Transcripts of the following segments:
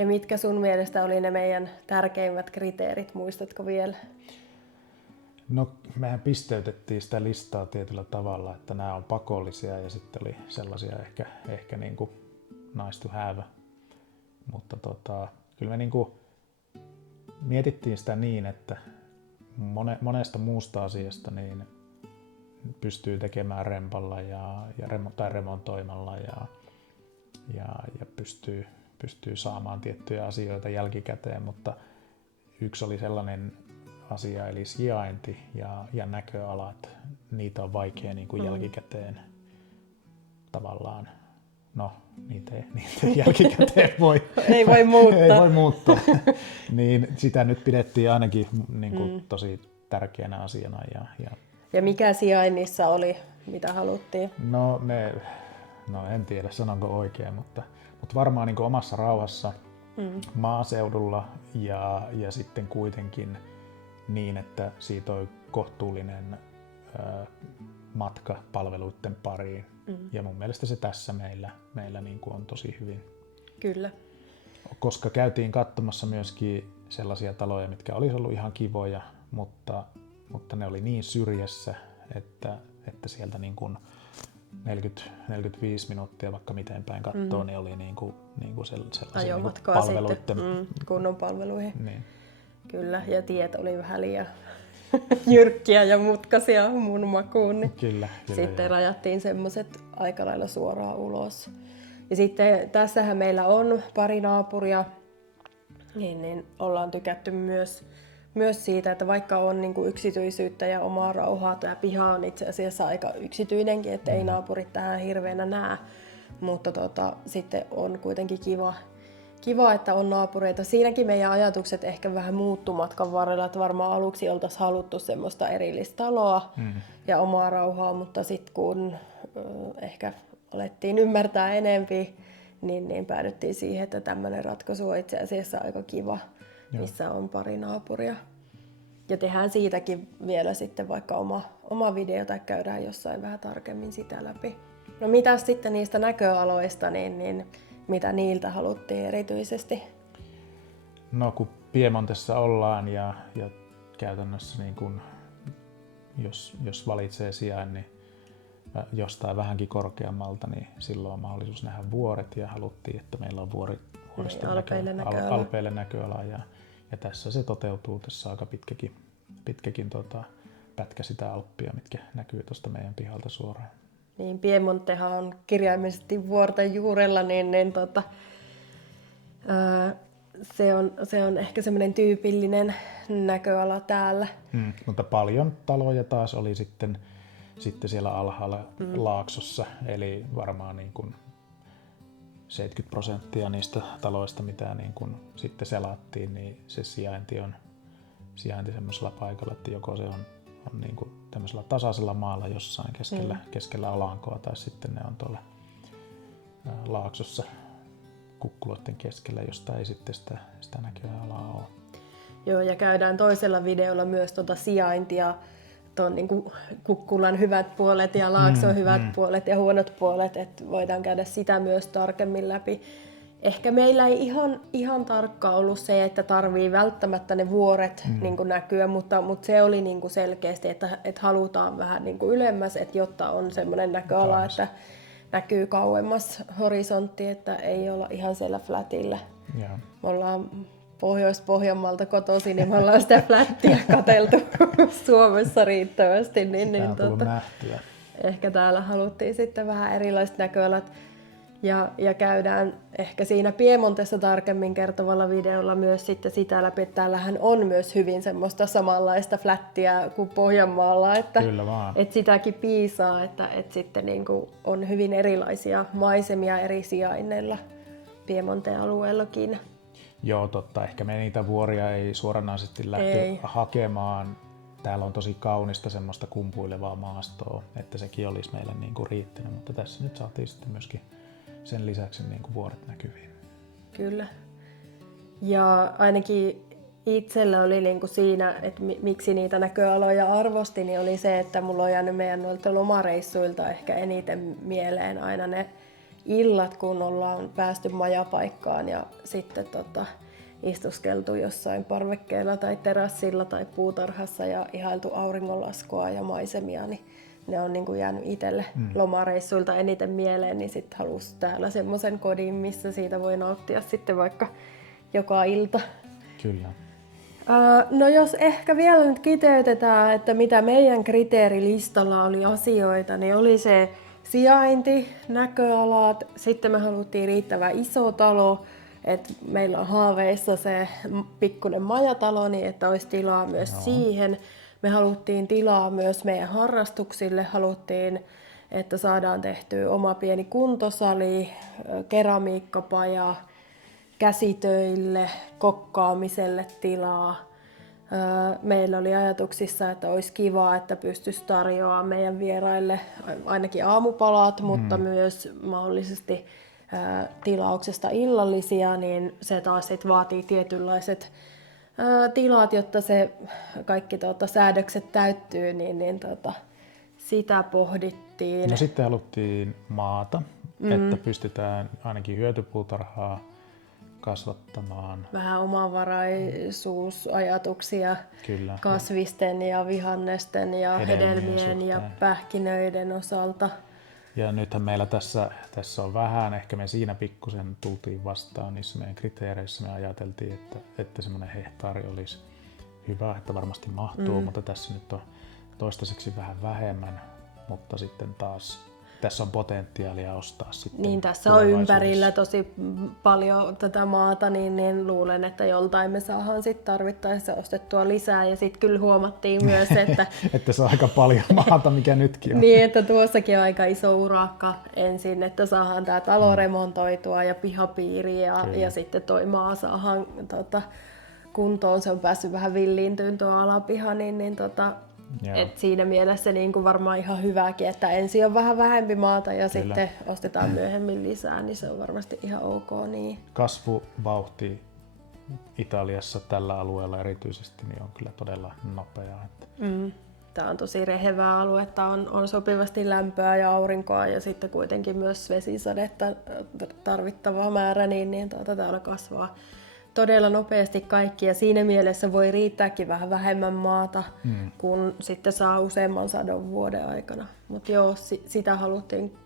Ja mitkä sun mielestä oli ne meidän tärkeimmät kriteerit, muistatko vielä? No mehän pisteytettiin sitä listaa tietyllä tavalla, että nämä on pakollisia ja sitten oli sellaisia ehkä niin kuin nice to have. Mutta kyllä me niin kuin mietittiin sitä niin, että monesta muusta asiasta niin pystyy tekemään rempalla tai remontoimalla ja pystyy saamaan tiettyjä asioita jälkikäteen, mutta yksi oli sellainen asia eli sijainti ja näköalat. Niitä on vaikea niin kuin jälkikäteen tavallaan, no niitä ei jälkikäteen ei voi muuttaa. Ei voi muuttaa. Niin sitä nyt pidettiin ainakin niin kuin tosi tärkeänä asiana. Ja mikä sijainnissa oli, mitä haluttiin? No en tiedä sanonko oikein, mutta varmaan niin kuin omassa rauhassa maaseudulla ja sitten kuitenkin niin, että siitä on kohtuullinen matka palveluiden pariin. Ja mun mielestä se tässä meillä niin kuin on tosi hyvin. Kyllä. Koska käytiin katsomassa myöskin sellaisia taloja, mitkä olisi ollut ihan kivoja, mutta ne oli niin syrjässä, että sieltä niin kuin 40-45 minuuttia vaikka miten päin kattoo, niin oli niin kuin sellaisia niin palveluiden kunnon palveluihin. Niin. Kyllä, ja tiet oli vähän liian jyrkkiä ja mutkaisia mun makuun, niin kyllä, sitten rajattiin semmoiset aika lailla suoraan ulos. Ja sitten tässähän meillä on pari naapuria, niin ollaan tykätty myös siitä, että vaikka on niin kuin yksityisyyttä ja omaa rauhaa, tämä piha on itse asiassa aika yksityinenkin, että ei naapurit tähän hirveänä näe, mutta sitten on kuitenkin kiva, että on naapureita. Siinäkin meidän ajatukset ehkä vähän muuttu matkan varrella, että varmaan aluksi oltaisiin haluttu semmoista erillistä taloa ja omaa rauhaa, mutta sitten kun ehkä alettiin ymmärtää enempi, niin päädyttiin siihen, että tämmöinen ratkaisu on itse asiassa aika kiva, missä on pari naapuria. Ja tehdään siitäkin vielä sitten vaikka oma video tai käydään jossain vähän tarkemmin sitä läpi. No mitäs sitten niistä näköaloista, niin mitä niiltä haluttiin erityisesti? No kun Piemontessa ollaan ja käytännössä niin kun, jos valitsee sijainnin jostain vähänkin korkeammalta, niin silloin on mahdollisuus nähdä vuoret ja haluttiin, että meillä on vuoriston alpeille näköala ja tässä se toteutuu tässä aika pitkäkin pätkä sitä Alppia, mitkä näkyy tuosta meidän pihalta suoraan. Niin, Piemontehan on kirjaimellisesti vuorten juurella, se on ehkä semmoinen tyypillinen näköala täällä. Mutta paljon taloja taas oli sitten siellä alhaalla laaksossa, eli varmaan niin kuin 70% niistä taloista, mitä niin kuin sitten selattiin, niin se sijainti semmoisella paikalla, että joko se on niin kuin tämmöisellä tasaisella maalla jossain keskellä alankoa tai sitten ne on tuolla laaksossa kukkuloiden keskellä, josta ei sitten sitä näköalaa ole. Joo, ja käydään toisella videolla myös sijaintia, tuon niin kuin kukkulan hyvät puolet ja laakson hyvät puolet ja huonot puolet, että voidaan käydä sitä myös tarkemmin läpi. Ehkä meillä ei ihan tarkka ollut se, että tarvii välttämättä ne vuoret niin kuin näkyä, mutta se oli niin kuin selkeästi, että halutaan vähän niin kuin ylemmäs, että jotta on semmoinen näköala, että näkyy kauemmas horisontti, että ei olla ihan siellä flätillä. Yeah. Me ollaan Pohjois-Pohjanmaalta kotoisin, niin me ollaan sitä flättiä katseltu Suomessa riittävästi. Niin, ehkä täällä haluttiin sitten vähän erilaiset näköalat. Ja käydään ehkä siinä Piemontessa tarkemmin kertovalla videolla myös sitten sitä läpi, että täällähän on myös hyvin semmoista samanlaista flättiä kuin Pohjanmaalla, että sitäkin piisaa, että sitten niin kuin on hyvin erilaisia maisemia eri sijainneilla Piemonten alueellakin. Joo, totta. Ehkä me niitä vuoria ei suoranaisesti lähteä hakemaan. Täällä on tosi kaunista semmoista kumpuilevaa maastoa, että sekin olisi meille niin kuin riittänyt, mutta tässä nyt saatiin sitten myöskin sen lisäksi niin kuin vuoret näkyviin. Kyllä. Ja ainakin itsellä oli niin kuin siinä, että miksi niitä näköaloja arvosti, niin oli se, että mulla on jäänyt meidän noilta lomareissuilta ehkä eniten mieleen aina ne illat, kun ollaan päästy majapaikkaan ja sitten istuskeltu jossain parvekkeella tai terassilla tai puutarhassa ja ihailtu auringonlaskua ja maisemia, niin ne on niin kuin jäänyt itselle lomareissuilta eniten mieleen, niin sitten halusi täällä semmoisen kodin, missä siitä voi nauttia sitten vaikka joka ilta. Kyllä. No jos ehkä vielä nyt kiteytetään, että mitä meidän kriteerilistalla oli asioita, niin oli se sijainti, näköalat, sitten me haluttiin riittävän iso talo, että meillä on haaveissa se pikkuinen majatalo, niin että olisi tilaa myös siihen. Me haluttiin tilaa myös meidän harrastuksille, haluttiin, että saadaan tehtyä oma pieni kuntosali, keramiikkapaja, käsitöille, kokkaamiselle tilaa. Meillä oli ajatuksissa, että olisi kiva, että pystyisi tarjoamaan meidän vieraille ainakin aamupalat, mutta myös mahdollisesti tilauksesta illallisia, niin se taas sit vaatii tietynlaiset tilat, jotta se kaikki säädökset täyttyy, niin sitä pohdittiin. No sitten haluttiin maata, että pystytään ainakin hyötypuutarhaa kasvattamaan. Vähän omavaraisuusajatuksia Kyllä. kasvisten ja vihannesten ja hedelmien ja pähkinöiden osalta. Ja nythän meillä tässä on vähän, ehkä me siinä pikkusen tultiin vastaan niissä meidän kriteereissä. Me ajateltiin, että semmoinen hehtaari olisi hyvä, että varmasti mahtuu, mutta tässä nyt on toistaiseksi vähän vähemmän, mutta sitten taas tässä on potentiaalia ostaa sitten. Niin, tässä on ympärillä tosi paljon tätä maata, niin luulen, että joltain me saadaan sitten tarvittaessa ostettua lisää. Ja sitten kyllä huomattiin myös, että että se on aika paljon maata, mikä nytkin on. Niin, että tuossakin on aika iso urakka ensin, että saadaan tämä talo remontoitua ja pihapiiri ja sitten toi maa saadaan kuntoon. Se on päässyt vähän villiintyyn tuo alapiha, et siinä mielessä niin kuin varmaan ihan hyväkin, että ensin on vähän vähempi maata ja Kyllä. sitten ostetaan myöhemmin lisää, niin se on varmasti ihan ok. Niin. Kasvuvauhti Italiassa tällä alueella erityisesti niin on kyllä todella nopeaa. Tämä on tosi rehevää aluetta, on sopivasti lämpöä ja aurinkoa ja sitten kuitenkin myös vesisadetta tarvittava määrä, niin täällä kasvaa todella nopeasti kaikki ja siinä mielessä voi riittääkin vähän vähemmän maata, kun sitten saa useamman sadon vuoden aikana. Mutta joo, sitä haluttiin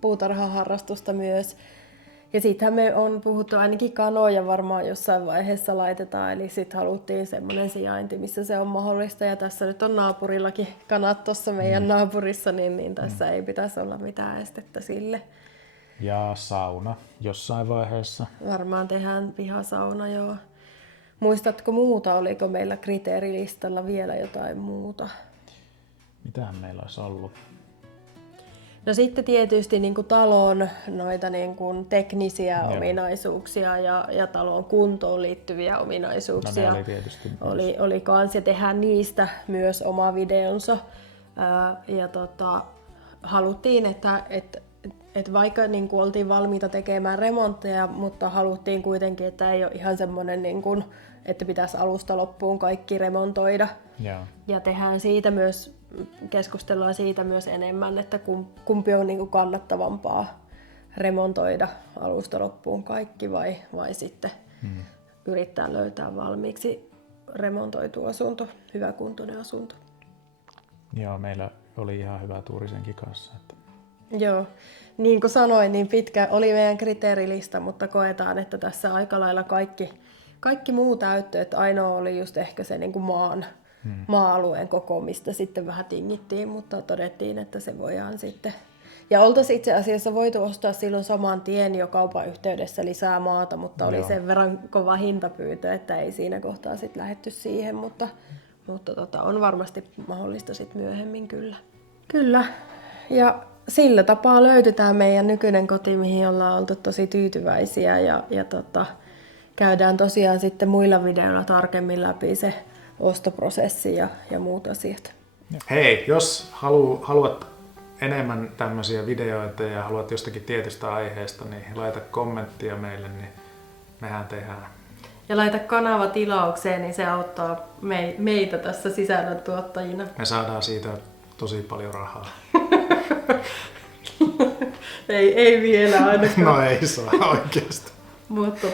puutarhaharrastusta myös. Ja sittenhän me on puhuttu ainakin kanoja varmaan jossain vaiheessa laitetaan, eli sitten haluttiin semmoinen sijainti, missä se on mahdollista. Ja tässä nyt on naapurillakin kanat tuossa meidän naapurissa, niin tässä ei pitäisi olla mitään estettä sille. Ja sauna jossain vaiheessa. Varmaan tehdään pihasauna, joo. Muistatko muuta? Oliko meillä kriteerilistalla vielä jotain muuta? Mitähän meillä olisi ollut? No sitten tietysti niin kuin talon noita niin kuin teknisiä ominaisuuksia ja talon kuntoon liittyviä ominaisuuksia. No ne oli tietysti. Oli kans ja tehdään niistä myös oma videonsa. Haluttiin, että vaikka niin kuin oltiin valmiita tekemään remontteja, mutta haluttiin kuitenkin, että ei ole ihan semmoinen, niin kuin, että pitäisi alusta loppuun kaikki remontoida. Ja tehdään siitä myös, keskustellaan siitä myös enemmän, että kumpi on niin kuin kannattavampaa remontoida alusta loppuun kaikki vai sitten yrittää löytää valmiiksi remontoitu asunto, hyväkuntoinen asunto. Joo, meillä oli ihan hyvä tuuri senkin kanssa. Että... Joo, niin kuin sanoin, niin pitkä oli meidän kriteerilista, mutta koetaan, että tässä aika lailla kaikki muu täyttyi, että ainoa oli just ehkä se niin kuin maa-alueen koko, mistä sitten vähän tingittiin, mutta todettiin, että se voidaan sitten. Ja oltaisiin itse asiassa voitu ostaa silloin saman tien jo kaupan yhteydessä lisää maata, mutta oli sen verran kova hintapyyntö, että ei siinä kohtaa sitten lähdetty siihen, mutta on varmasti mahdollista sitten myöhemmin kyllä. Kyllä, ja sillä tapaa löytytään meidän nykyinen koti, mihin ollaan oltu tosi tyytyväisiä ja käydään tosiaan sitten muilla videoilla tarkemmin läpi se ostoprosessi ja muut asiat. Hei, jos haluat enemmän tämmöisiä videoita ja haluat jostakin tietystä aiheesta, niin laita kommenttia meille, niin mehän tehdään. Ja laita kanava tilaukseen, niin se auttaa meitä tässä sisällöntuottajina. Me saadaan siitä tosi paljon rahaa. ei vielä ainakaan. No ei saa oikeasti. Mutta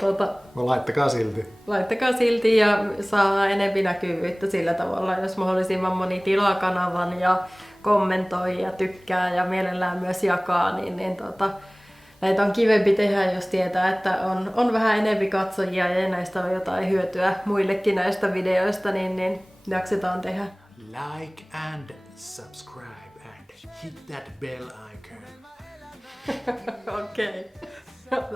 No laittakaa silti. laittakaa silti ja saa enemmän näkyvyyttä sillä tavalla, jos mahdollisimman moni tilaa kanavan ja kommentoi ja tykkää ja mielellään myös jakaa, niin näitä on kivempi tehdä, jos tietää, että on vähän enemmän katsojia ja näistä on jotain hyötyä muillekin näistä videoista, niin jaksetaan tehdä. Like and subscribe and hit that bell icon. Okei.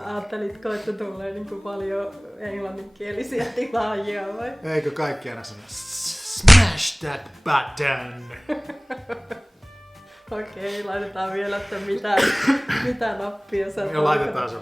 Ajattelitko, että tulee niin kuin paljon englanninkielisiä tilaajia vai? Eikö kaikki aina sano smash that button? Okei, laitetaan vielä, että mitä nappia sä Ja laitetaan se